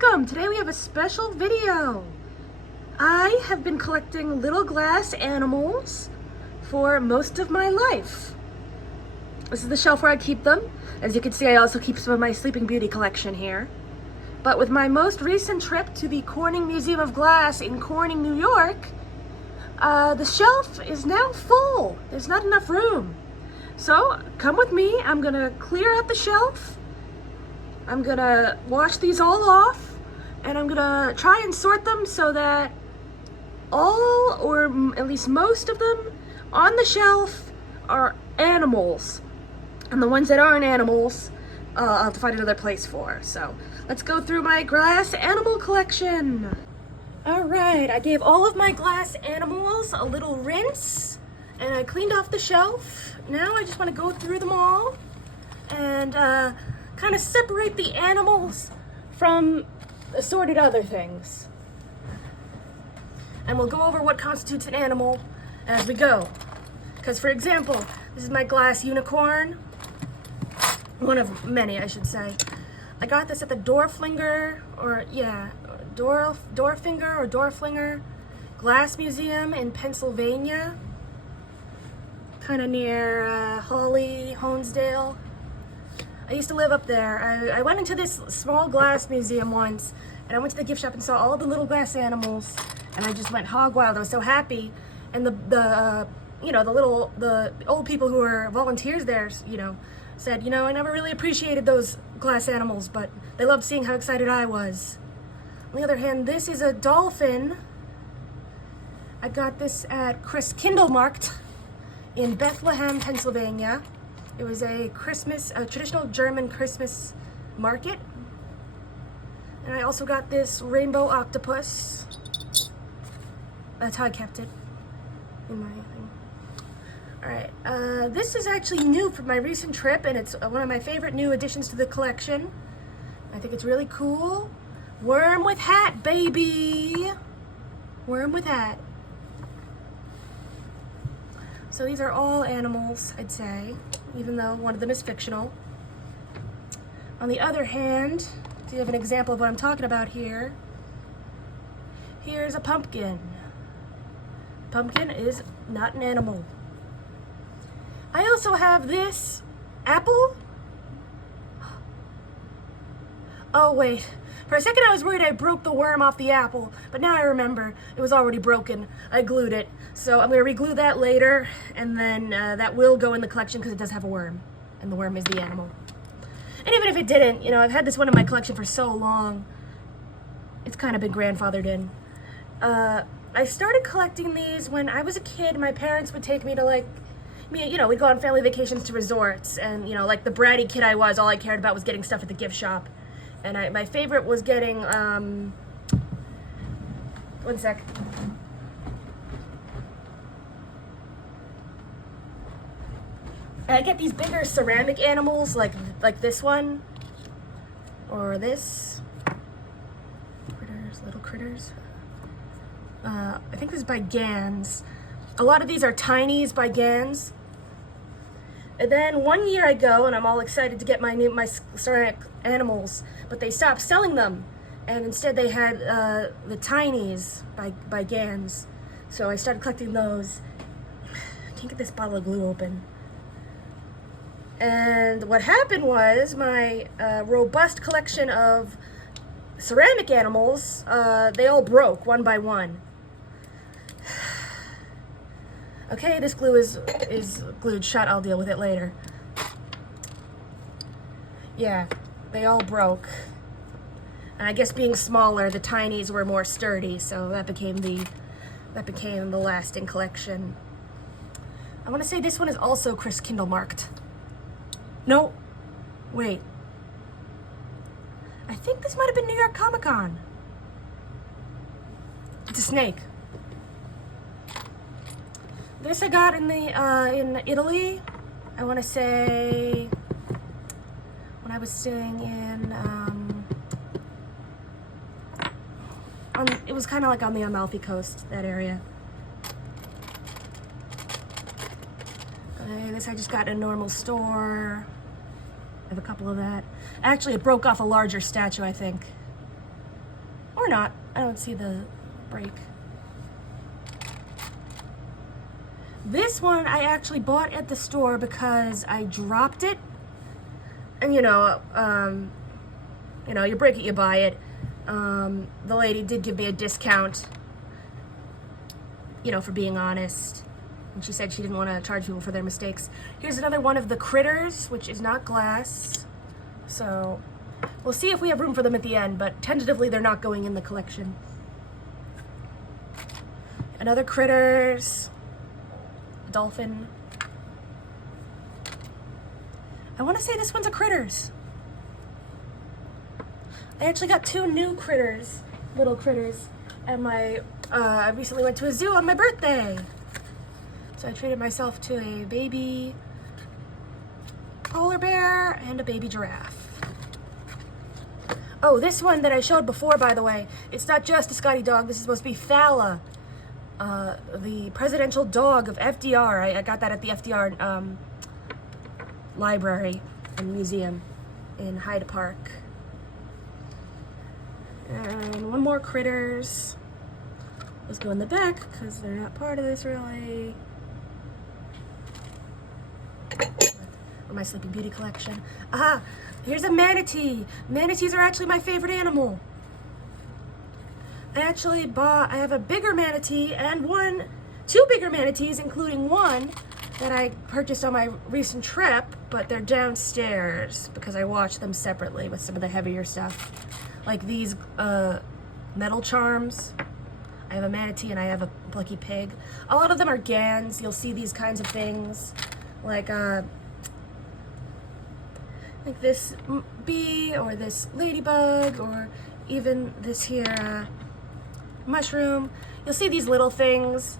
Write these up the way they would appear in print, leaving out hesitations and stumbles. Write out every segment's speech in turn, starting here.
welcome! Today we have a special video. I have been collecting little glass animals for most of my life. This is the shelf where I keep them. As you can see, I also keep some of my Sleeping Beauty collection here. But with my most recent trip to the Corning Museum of Glass in Corning, New York, the shelf is now full. There's not enough room. So come with me. I'm gonna clear out the shelf. I'm gonna wash these all off, and I'm gonna try and sort them so that all, or at least most of them, on the shelf are animals. And the ones that aren't animals, I'll have to find another place for. So let's go through my glass animal collection. All right, I gave all of my glass animals a little rinse, and I cleaned off the shelf. Now I just want to go through them all and kind of separate the animals from assorted other things. And we'll go over what constitutes an animal as we go. Because, for example, this is my glass unicorn. One of many, I should say. I got this at the Dorflinger Glass Museum in Pennsylvania. Kind of near Hawley, Honesdale. I used to live up there. I went into this small glass museum once, and I went to the gift shop and saw all the little glass animals, and I just went hog wild. I was so happy. And the old people who were volunteers there, said, I never really appreciated those glass animals, but they loved seeing how excited I was. On the other hand, this is a dolphin. I got this at Christkindlmarkt in Bethlehem, Pennsylvania. It was a traditional German Christmas market. And I also got this rainbow octopus. That's how I kept it in my thing. All right, this is actually new for my recent trip, and it's one of my favorite new additions to the collection. I think it's really cool. Worm with hat, baby! Worm with hat. So these are all animals, I'd say, even though one of them is fictional. On the other hand, do you have an example of what I'm talking about here? Here's a pumpkin. Pumpkin is not an animal. I also have this apple. Oh wait, for a second I was worried I broke the worm off the apple, but now I remember it was already broken. I glued it. So I'm gonna reglue that later, and then that will go in the collection because it does have a worm, and the worm is the animal. And even if it didn't, I've had this one in my collection for so long, it's kind of been grandfathered in. I started collecting these when I was a kid. My parents would take me to we'd go on family vacations to resorts, and like the bratty kid I was, all I cared about was getting stuff at the gift shop. And my favorite was getting, one sec. I get these bigger ceramic animals like this one, or this. Little critters. I think this is by Ganz. A lot of these are Tinies by Ganz. And then one year I go, and I'm all excited to get my ceramic animals, but they stopped selling them, and instead they had the Tinies by Ganz. So I started collecting those. I can't get this bottle of glue open. And what happened was my robust collection of ceramic animals, they all broke one by one. Okay, this glue is glued shut. I'll deal with it later. Yeah, they all broke. And I guess being smaller, the Tinies were more sturdy, so that became the lasting collection. I want to say this one is also Christkindlmarkt. No, wait. I think this might have been New York Comic Con. It's a snake. This I got in Italy. I want to say when I was staying in it was kind of like on the Amalfi Coast, that area. This I just got in a normal store. I have a couple of that. Actually, it broke off a larger statue, I think. Or not. I don't see the break. This one I actually bought at the store because I dropped it. And you know, you break it, you buy it. The lady did give me a discount, you know, for being honest. And she said she didn't want to charge people for their mistakes. Here's another one of the critters, which is not glass. So we'll see if we have room for them at the end, but tentatively they're not going in the collection. Another critters. Dolphin. I want to say this one's a critters. I actually got 2 new critters, little critters, and I recently went to a zoo on my birthday. So I treated myself to a baby polar bear and a baby giraffe. Oh, this one that I showed before, by the way, it's not just a Scotty dog. This is supposed to be Fala, the presidential dog of FDR. I got that at the FDR library and museum in Hyde Park. And one more critters. Let's go in the back because they're not part of this really. Or my Sleeping Beauty collection. Aha! Here's a manatee. Manatees are actually my favorite animal. I have a bigger manatee and 2 bigger manatees, including one that I purchased on my recent trip, but they're downstairs because I watched them separately with some of the heavier stuff. Like these metal charms. I have a manatee and I have a plucky pig. A lot of them are Ganz. You'll see these kinds of things. Like this bee or this ladybug or even this here mushroom. You'll see these little things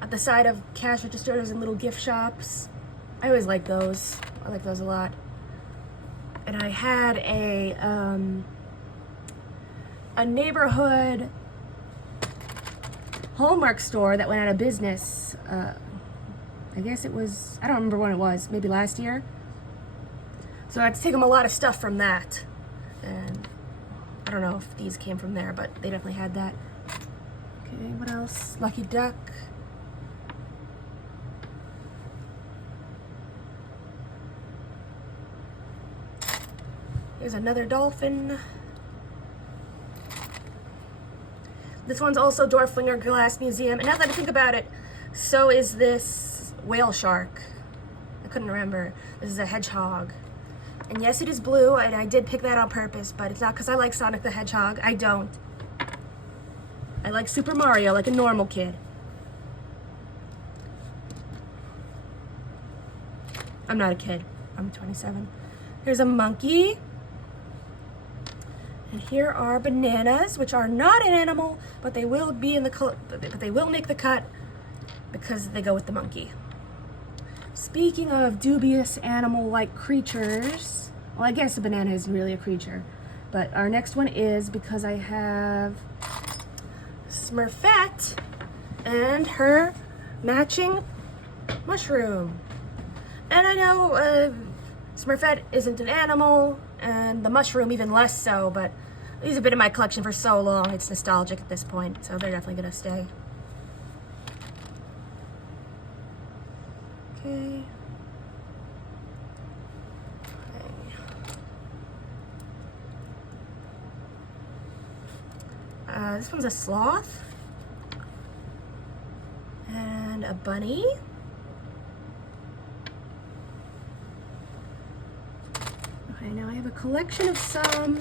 at the side of cash registers and little gift shops. I always like those. I like those a lot. And I had a neighborhood Hallmark store that went out of business. I guess it was, I don't remember when it was, maybe last year. So I had to take them a lot of stuff from that. And I don't know if these came from there, but they definitely had that. Okay, what else? Lucky Duck. Here's another dolphin. This one's also Dorflinger Glass Museum. And now that I think about it, so is this whale shark. I couldn't remember. This is a hedgehog. And yes, it is blue, and I did pick that on purpose, but it's not because I like Sonic the Hedgehog. I don't. I like Super Mario like a normal kid. I'm not a kid. I'm 27. Here's a monkey. And here are bananas, which are not an animal, but they will be in the but they will make the cut because they go with the monkey. Speaking of dubious animal-like creatures, well, I guess a banana isn't really a creature, but our next one is because I have Smurfette and her matching mushroom. And I know Smurfette isn't an animal, and the mushroom even less so, but these have been in my collection for so long, it's nostalgic at this point, so they're definitely gonna stay. Okay. This one's a sloth and a bunny. Okay, now I have a collection of some.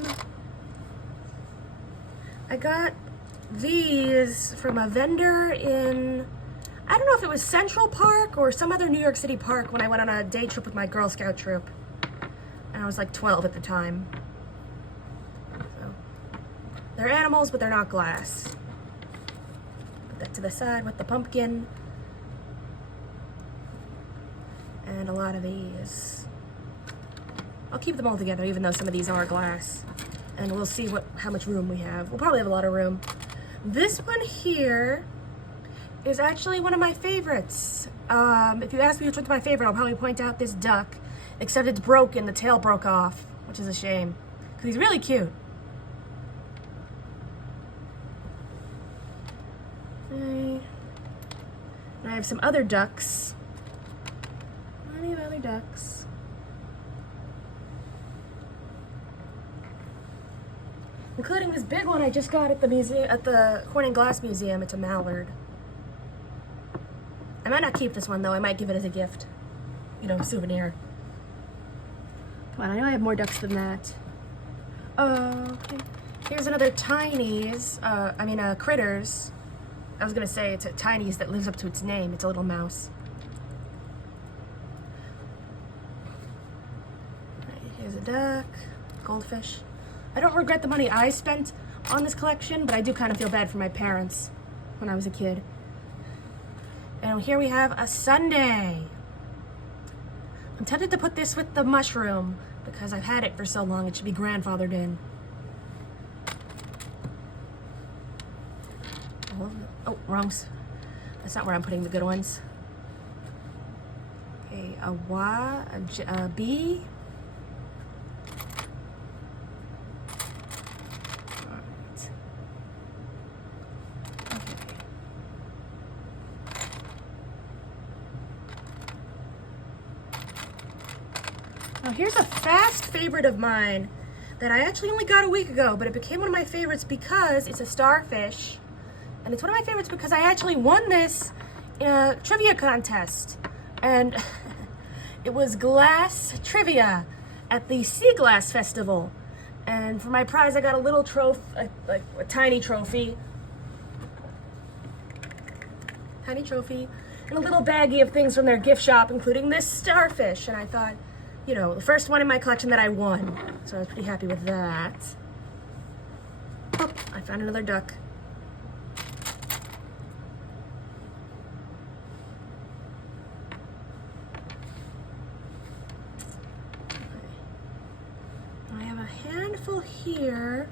I got these from a vendor in, I don't know if it was Central Park or some other New York City park when I went on a day trip with my Girl Scout troop. And I was like 12 at the time. So, they're animals, but they're not glass. Put that to the side with the pumpkin. And a lot of these. I'll keep them all together, even though some of these are glass. And we'll see how much room we have. We'll probably have a lot of room. This one here is actually one of my favorites. If you ask me which one's my favorite, I'll probably point out this duck, except it's broken, the tail broke off, which is a shame, because he's really cute. Okay. And I have some other ducks. Plenty of other ducks. Including this big one I just got at the museum, at the Corn and Glass Museum. It's a mallard. I might not keep this one though. I might give it as a gift. You know, souvenir. Come on, I know I have more ducks than that. Okay. Here's another Tinies. Critters. I was gonna say it's a Tinies that lives up to its name. It's a little mouse. Right, here's a duck, goldfish. I don't regret the money I spent on this collection, but I do kind of feel bad for my parents when I was a kid. And here we have a sundae. I'm tempted to put this with the mushroom because I've had it for so long. It should be grandfathered in. Oh, wrong. That's not where I'm putting the good ones. Okay, a B. Now here's a fast favorite of mine that I actually only got a week ago, but it became one of my favorites because it's a starfish. And it's one of my favorites because I actually won this in a trivia contest. And it was glass trivia at the Sea Glass Festival. And for my prize, I got a little trophy, like a tiny trophy. Tiny trophy. And a little baggie of things from their gift shop, including this starfish. And I thought, you know, the first one in my collection that I won. So I was pretty happy with that. Oh, I found another duck. I have a handful here.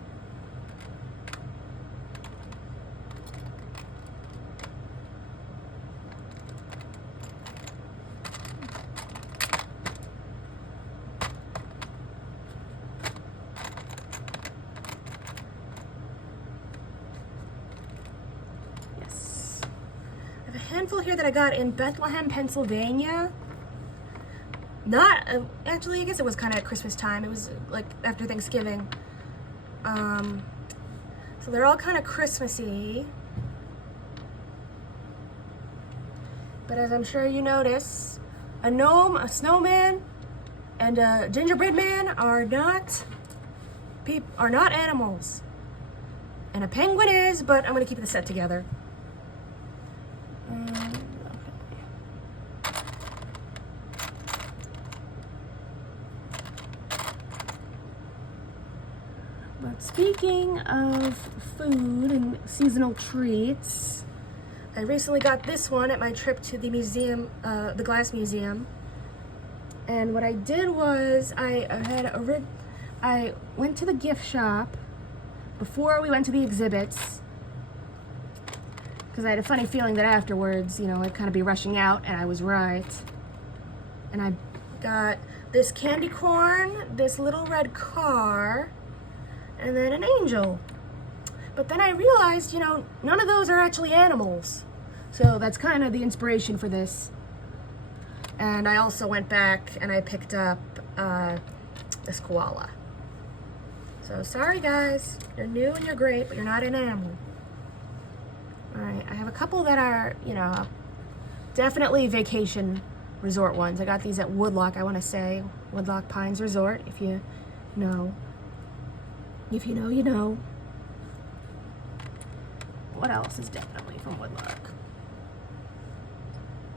Handful here that I got in Bethlehem, Pennsylvania. Not actually, I guess it was kind of at Christmas time. It was like after Thanksgiving. So they're all kind of Christmassy. But as I'm sure you notice, a gnome, a snowman, and a gingerbread man are not animals. And a penguin is, but I'm gonna keep the set together. But speaking of food and seasonal treats, I recently got this one at my trip to the museum, the Glass Museum. And what I did was I went to the gift shop before we went to the exhibits, because I had a funny feeling that afterwards, you know, I'd kind of be rushing out, and I was right. And I got this candy corn, this little red car, and then an angel. But then I realized, you know, none of those are actually animals. So that's kind of the inspiration for this. And I also went back and I picked up this koala. So sorry guys, you're new and you're great, but you're not an animal. Alright, I have a couple that are, you know, definitely vacation resort ones. I got these at Woodlock, I want to say. Woodlock Pines Resort, if you know. If you know, you know. What else is definitely from Woodlock?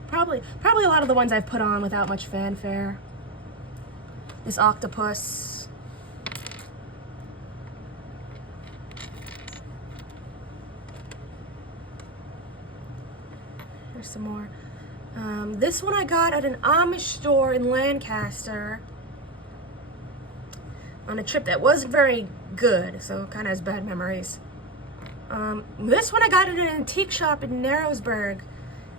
Probably a lot of the ones I've put on without much fanfare. This octopus. There's some more. This one I got at an Amish store in Lancaster on a trip that wasn't very good, so kind of has bad memories. This one I got at an antique shop in Narrowsburg,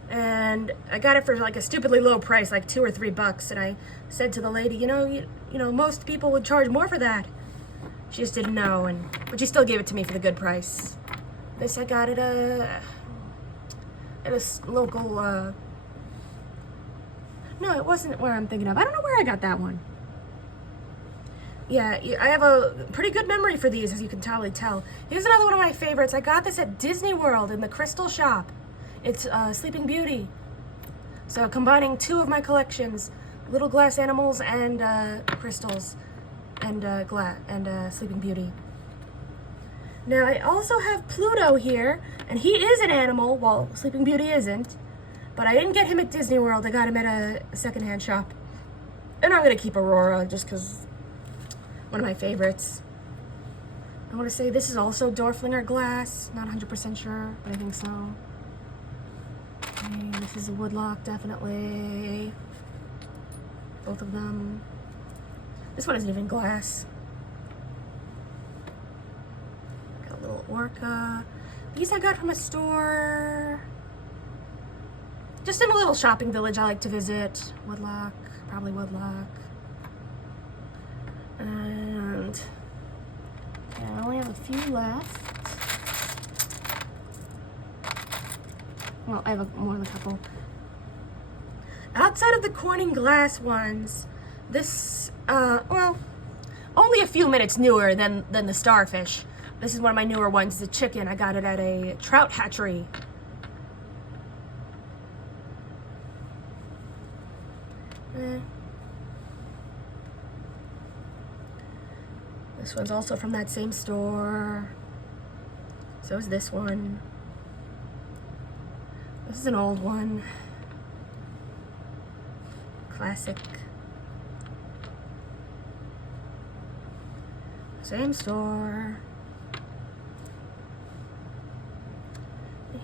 and I got it for like a stupidly low price, like $2 or $3, and I said to the lady, you know, most people would charge more for that. She just didn't know, but she still gave it to me for the good price. This I got at at a local, no, it wasn't where I'm thinking of. I don't know where I got that one. Yeah, I have a pretty good memory for these, as you can totally tell. Here's another one of my favorites. I got this at Disney World in the Crystal Shop. It's Sleeping Beauty. So combining two of my collections, little glass animals and crystals, and Sleeping Beauty. Now I also have Pluto here, and he is an animal, while Sleeping Beauty isn't. But I didn't get him at Disney World. I got him at a secondhand shop. And I'm gonna keep Aurora just because one of my favorites. I want to say this is also Dorflinger glass. Not 100% sure, but I think so. Okay, this is a woodlock, definitely. Both of them. This one isn't even glass. Got a little orca. These I got from a store. Just in a little shopping village I like to visit. Woodlock, probably woodlock. And okay, I only have a few left. Well, I have more than a couple. Outside of the Corning glass ones, this, well, only a few minutes newer than the starfish. This is one of my newer ones, the chicken. I got it at a trout hatchery. This one's also from that same store. So is this one. This is an old one. Classic. Same store.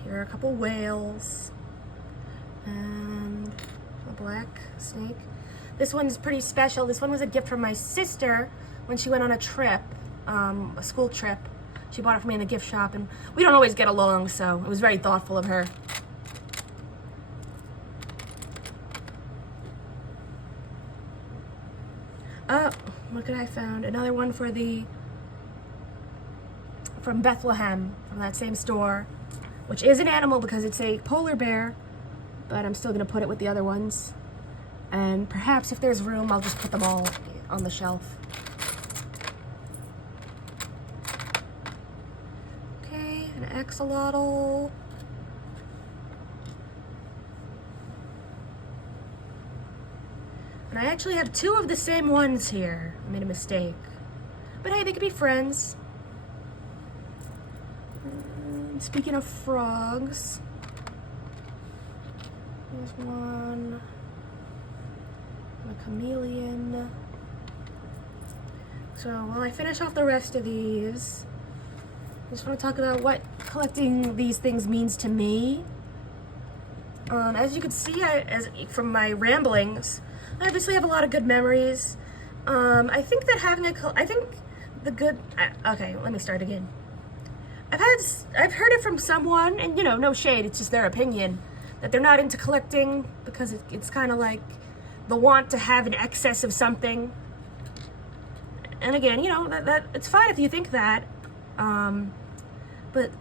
Here are a couple whales. And a black snake. This one's pretty special. This one was a gift from my sister when she went on a trip, a school trip. She bought it for me in the gift shop, and we don't always get along, so it was very thoughtful of her. Oh, look what I found. Another one from Bethlehem, from that same store, which is an animal because it's a polar bear, but I'm still gonna put it with the other ones. And perhaps if there's room, I'll just put them all on the shelf. Okay, an axolotl. And I actually have two of the same ones here. I made a mistake. But hey, they could be friends. And speaking of frogs, there's one. A chameleon. So while I finish off the rest of these, I just want to talk about what collecting these things means to me. As you can see, from my ramblings, I obviously have a lot of good memories. I think that okay, let me start again. I've heard it from someone, and no shade, it's just their opinion, that they're not into collecting because it's kind of like the want to have an excess of something. And again, that it's fine if you think that. But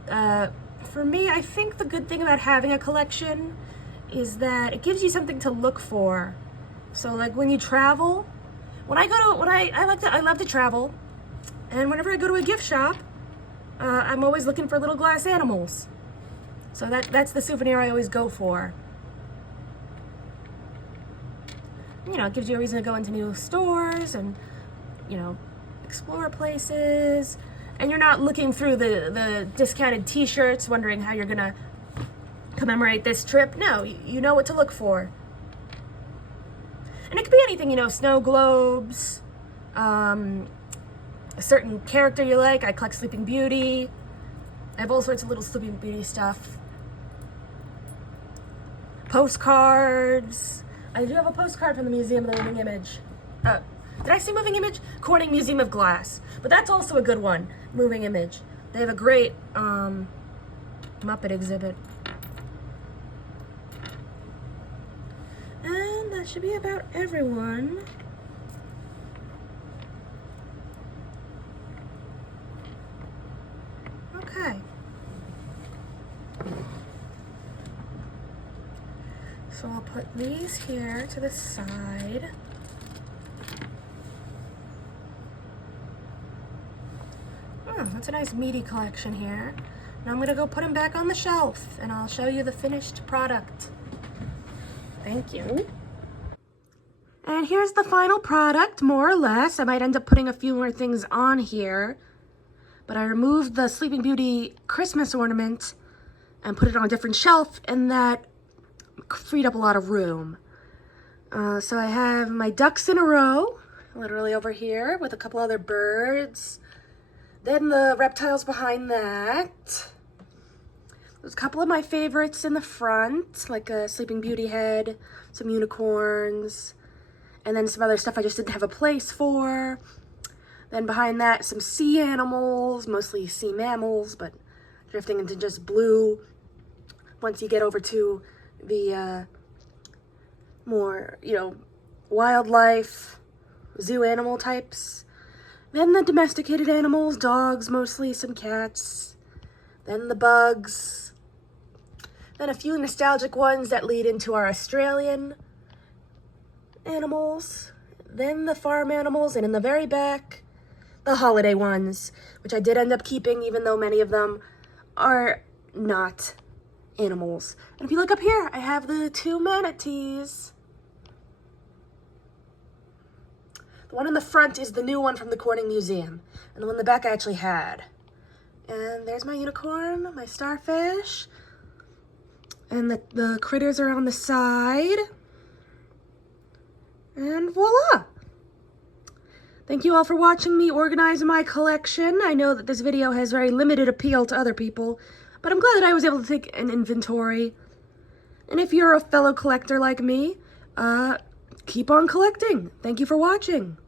for me, I think the good thing about having a collection is that it gives you something to look for. So like when you travel, I love to travel, and whenever I go to a gift shop, I'm always looking for little glass animals. So that's the souvenir I always go for. It gives you a reason to go into new stores and, explore places. And you're not looking through the discounted t-shirts wondering how you're gonna commemorate this trip. No, you know what to look for. And it could be anything, snow globes, a certain character you like. I collect Sleeping Beauty. I have all sorts of little Sleeping Beauty stuff. Postcards. I do have a postcard from the Museum of the Moving Image. Did I say Moving Image? Corning Museum of Glass. But that's also a good one, Moving Image. They have a great Muppet exhibit. And that should be about everyone. Okay. So I'll put these here to the side. That's a nice meaty collection here. Now I'm gonna go put them back on the shelf and I'll show you the finished product. Thank you. And here's the final product, more or less. I might end up putting a few more things on here, but I removed the Sleeping Beauty Christmas ornament and put it on a different shelf, and that freed up a lot of room. So I have my ducks in a row, literally over here, with a couple other birds. Then the reptiles behind that. There's a couple of my favorites in the front, like a Sleeping Beauty head, some unicorns, and then some other stuff I just didn't have a place for. Then behind that, some sea animals, mostly sea mammals, but drifting into just blue once you get over to the more, wildlife, zoo animal types. Then the domesticated animals, dogs mostly, some cats. Then the bugs. Then a few nostalgic ones that lead into our Australian animals. Then the farm animals, and in the very back, the holiday ones, which I did end up keeping, even though many of them are not animals. And if you look up here, I have the 2 manatees. The one in the front is the new one from the Corning Museum, and the one in the back I actually had. And there's my unicorn, my starfish, and the critters are on the side. And voila! Thank you all for watching me organize my collection. I know that this video has very limited appeal to other people, but I'm glad that I was able to take an inventory. And if you're a fellow collector like me, keep on collecting. Thank you for watching.